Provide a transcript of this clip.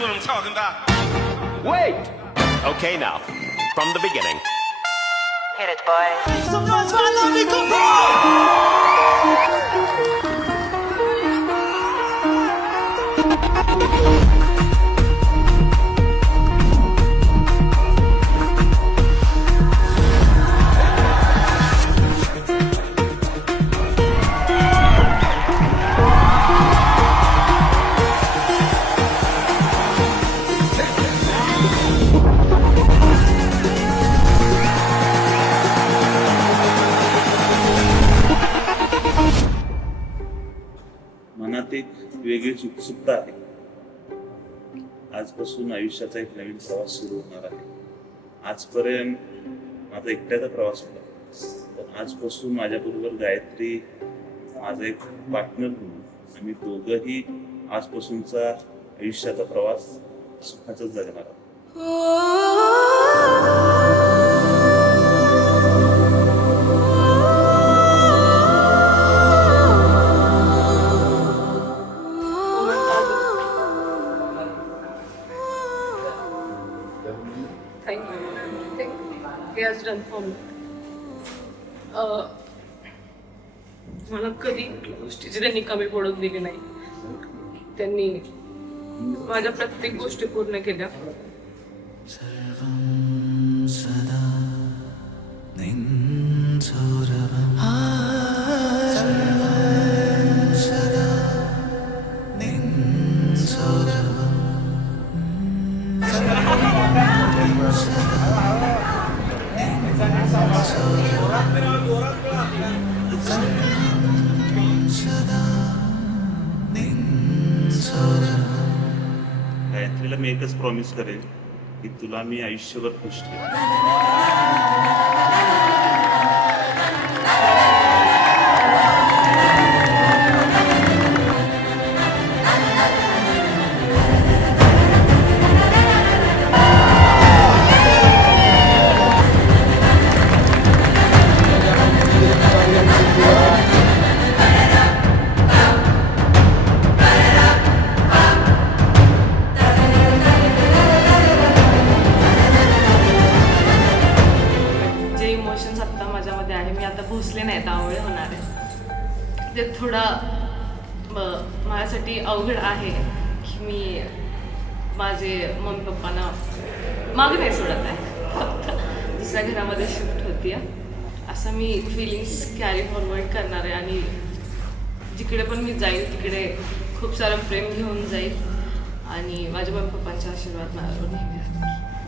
what I'm talking about. Wait! Okay, now, from the beginning. Hit it, boys. Some noise for Lonely Control! मनात एक वेगळीच उत्सुकता आहे. आजपासून आयुष्याचा एक नवीन प्रवास सुरू होणार आहे. आजपर्यंत माझा एकट्याचा प्रवास होता, पण आजपासून माझ्याबरोबर गायत्री माझा एक पार्टनर म्हणून आम्ही दोघंही आजपासूनचा आयुष्याचा प्रवास सुखाचाच जगणार आहोत. He has done for me. मला कधी गोष्टीची त्यांनी कमी पडून दिली नाही. त्यांनी माझ्या प्रत्येक गोष्टी पूर्ण केल्या. गायत्रीला मी एकच प्रॉमिस करेन की तुला मी आयुष्यभर खुश ठेवेन. भोसले नाही त्यामुळे होणार आहे ते थोडा माझ्यासाठी अवघड आहे की मी माझे मम्मी पप्पांना मागे नाही सोडत आहे, फक्त दुसऱ्या घरामध्ये शिफ्ट होती आहे असं मी फिलिंग्स कॅरी फॉरवर्ड करणार आहे आणि जिकडे पण मी जाईल तिकडे खूप सारं प्रेम घेऊन जाईल आणि माझ्या मम्मी पप्पांचा आशीर्वाद माझ्यावर नेहमी राहतील.